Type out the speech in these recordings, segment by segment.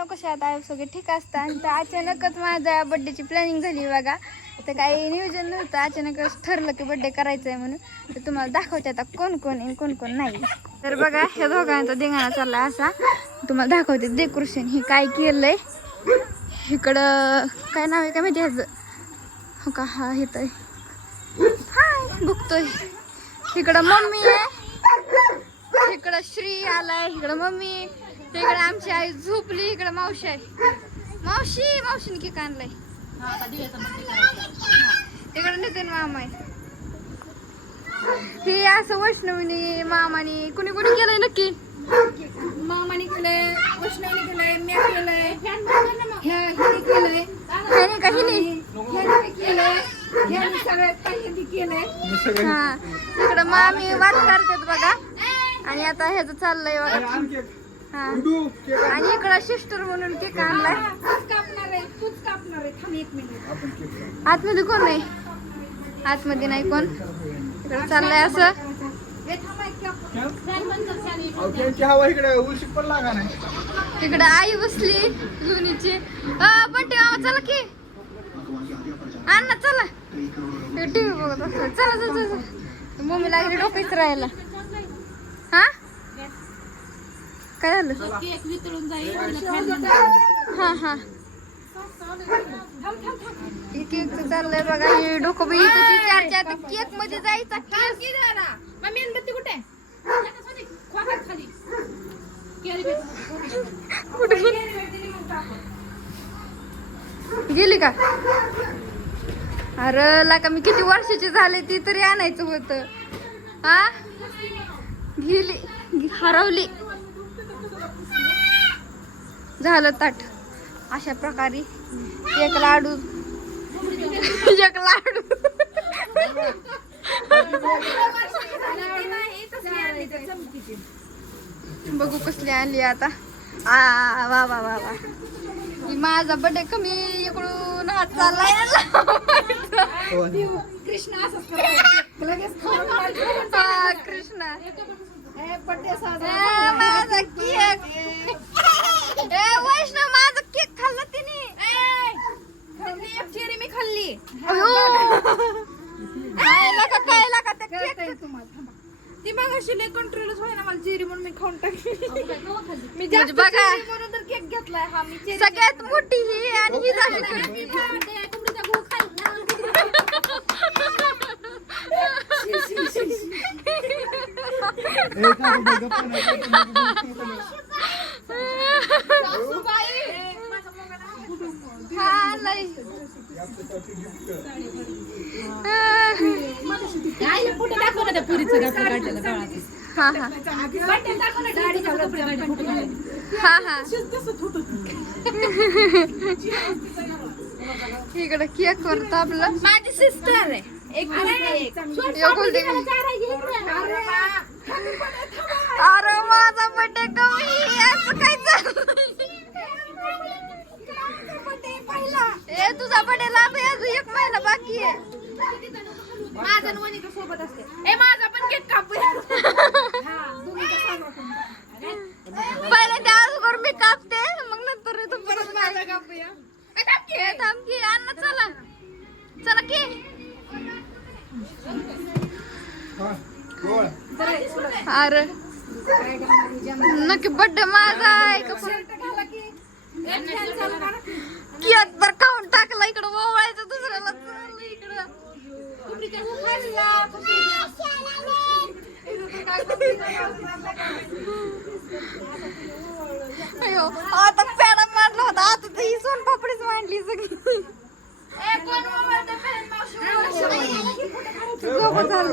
मित्रांनो कशा आयोग सगळे ठीक असतात. आणि तर अचानकच माझ्या बड्डेची प्लॅनिंग झाली बघा. तर काही नियोजन नव्हतं. अचानकच ठरलं की बड्डे करायचं आहे म्हणून. तर तुम्हाला दाखवते आता कोण कोण आहे कोण कोण नाही. तर बघा ह्या दोघांचा धिंगाणा चालला असा. तुम्हाला दाखवते डेकोरेशन हे काय केलंय? इकडं काय नाव आहे काय माहिती ह्याचं? हो का? हा हे तर हाय बघतोय. इकडं मम्मी आहे. इकडं श्री आलाय इकडं मम्मी. तिकडं आमची आई झोपली इकडं मावशी आहे. मावशी मावशीने केक आणलाय. तिकडं नितीन मामा आहे. हे असं वैष्णवीने मामाने कुणी कुणी केलंय नक्की? मामाने केलंय वैष्णवने केलंय मी केलंय. ह्या हिने केलंय. ह्याने का हिने? ह्याने केलंय ह्याने सगळ्यात पहिल्यांदा केलंय. हा. तिकडं मामी वाट करतात बघा. आणि आता ह्याचं चाललंय बघा. हा आणि इकडं सिस्टर म्हणून केक आणलाय. तूच कापणार आहे तूच कापणार आहे. थांब एक मिनिट आतमध्ये कोण नाही आतमध्ये नाही कोण. इकडं चाललंय असं. हे तिकडं आई बसली दोन्हीची बंटी मामा चला की. अण्णा चला. टीव्ही बघत असतो चला चला चला, मम्मी लागली डोकायच राहायला हा? काय झालं? केक वितळून जाईल हा हा केक चाललंय बघा हे डोकं बी चार चार केकमध्ये जायचा केक. मेणबत्ती कुठे कुठे? गेली का? अरे लाका मी किती वर्षाची झाले ती तरी आणायचं होतं. हा? गेली. हरवली. झालं ताट. अशा प्रकारे एक लाडू. एक लाडू. बघू कसली आणली आता. आ वा वा वा वा. माझा बड्डे कमी इकडून हात चाललाय. कृष्ण असंच. लगेच कृष्णा. माझा केक. वैष्णव माझा केक खाल्ला तिने. मी खाल्ली. खायला का खायला का त्या केक? तुम्हाला. ती मग अशी लय कंट्रोलच होईना मला चेरी म्हणून मी खाऊन टाकली. मी जास्त बघा. चेरी म्हणून तर केक घेतलाय. हा मी सगळ्यात मोठी ही आणि ही झाली मी भांडे, तुमचा गहू खाल्ला. सासूबाई, माझा मुलगा नाही. हा लय आईला फोटो दाखव ना त्या पुरीचं घातलं काढलेलं हा हा. हा हा इकडं केक करतो आपलं. माझी सिस्टर आहे. एक. नक्की बड्डे माझा आहे का केक तर खाऊन टाकला इकडं ओवळायचं दुसऱ्याला चाललं इकडं. अयो आता पेडा मांडला होता आता तर ही सोन पापडीच मांडली सगळी. झोपं झालं.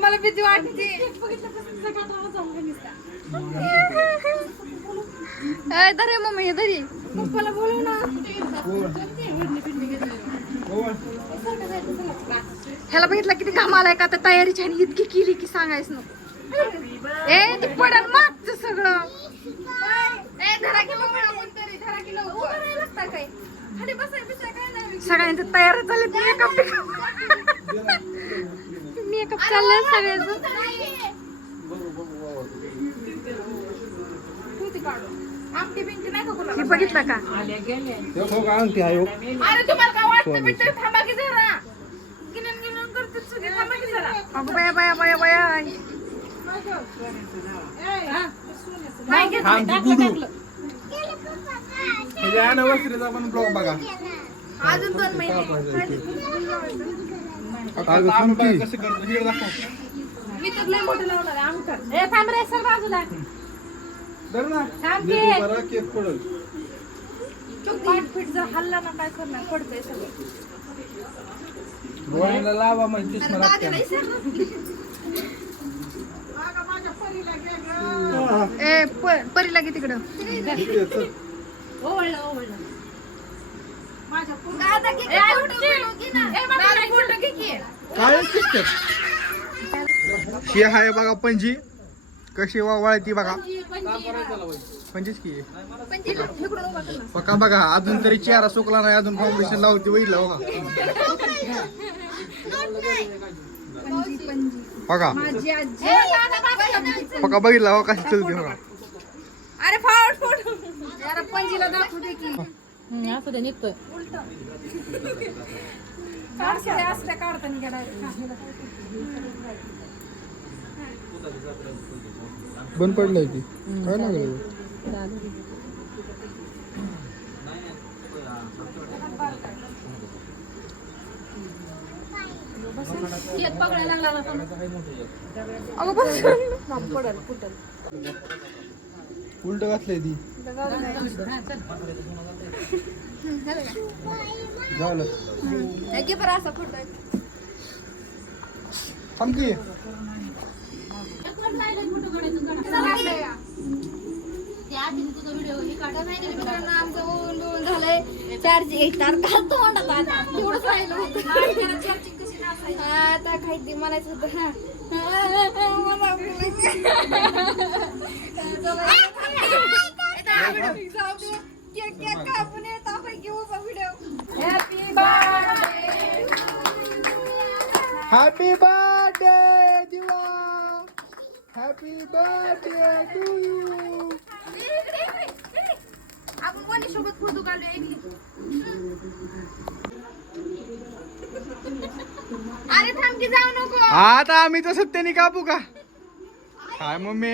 मला भीती वाटते. धरे मम्मी धरी. पप्पाला बोलव ना. ह्याला बघितलं किती घाम आहे का? त्या तयारीची आणि इतकी केली की सांगायच नको. ए ते पडल मागचं सगळं. धरा की मम्मी सगळ्यांचं तयार झाले मेकअप चाललंय सगळ्याचं आमटी बिमटी नाही का कोणाला? बघितलं का? अंगठी आहे हो. अरे तुम्हाला काय वाटतं? बिटतं? थांबा की जरा. गिनन गिनन करतात सगळे थांबा की जरा. अगं बाया बाया बाया बाया. नाही घेतलं, आमची टाकलं, गुडू. टाकलं. त्याच्या anniversary चा पण ब्लॉग बघा. अजून दोन महिने. कसं करतो? हे दाखव. मी तर लय मोठं लावणार आहे आमकर ए थांब रे सर बाजूला. धर ना. थांब की. बरा केक पडल. पाठ पीठ जर हल्ला ना काय करणार पडतंय सगळं. लावा म्हणजे चष्मा लागते ए प- परीला की तिकडं. ओवळलं ओवळलं. माझ्या पूर्ण- ए, आई उठची. ए, माझा फोटो घे की. काय किटकट ही आहे बघा पंजी कशी वावळती बघा. पंचीच की. बघा बघा अजून तरी चेहरा सुकला नाही अजून फाउंडेशन लावते वैल बघा. बघा. माझी आजी ए, दादा, दादा. बघा बघितला बघा कशी चलते बघा. अरे फावट फोटो. जरा पंजीला दाखवू दे की. असं ते निघतोय. असल्या असल्या काढताना गेला बंद पडलंय की काय लागलं एक पकडायला लागला ना पण. अगं बस. पडल फुटल. उलट घातलंय ती. झालं. घे बरं असा फोटो थांब की. आमचं ओळून बिळून झालंय चार्ज एक तार घालतो म्हणत आता तेवढंच राहिलं होतं हा, आता काहीतरी म्हणायचं होतं हा. मला. केक केक कापून येत आपण घेऊ video happy birthday happy birthday दिवा. हॅपी बर्थडे टू यू आपण कोणी सोबत फोटो काढलो अरे थांब की जाऊ नको. आता आम्ही तसं त्यांनी कापू का? काय मम्मी.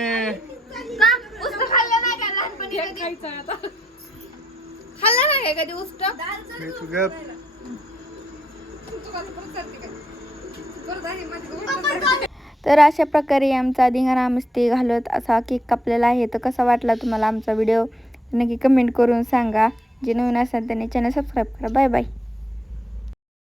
का? उस्त खाल्लं नाही का लहानपणी कधी? कधी हे तू गप तर अशा प्रकारे आमचा धिंगाणा मस्ती घालत असा केक कापलेला आहे. तर कसा वाटला तुम्हाला आमचा व्हिडिओ नक्की कमेंट करून सांगा. जे नवीन असाल त्यांनी चॅनल सबस्क्राईब करा. Bye bye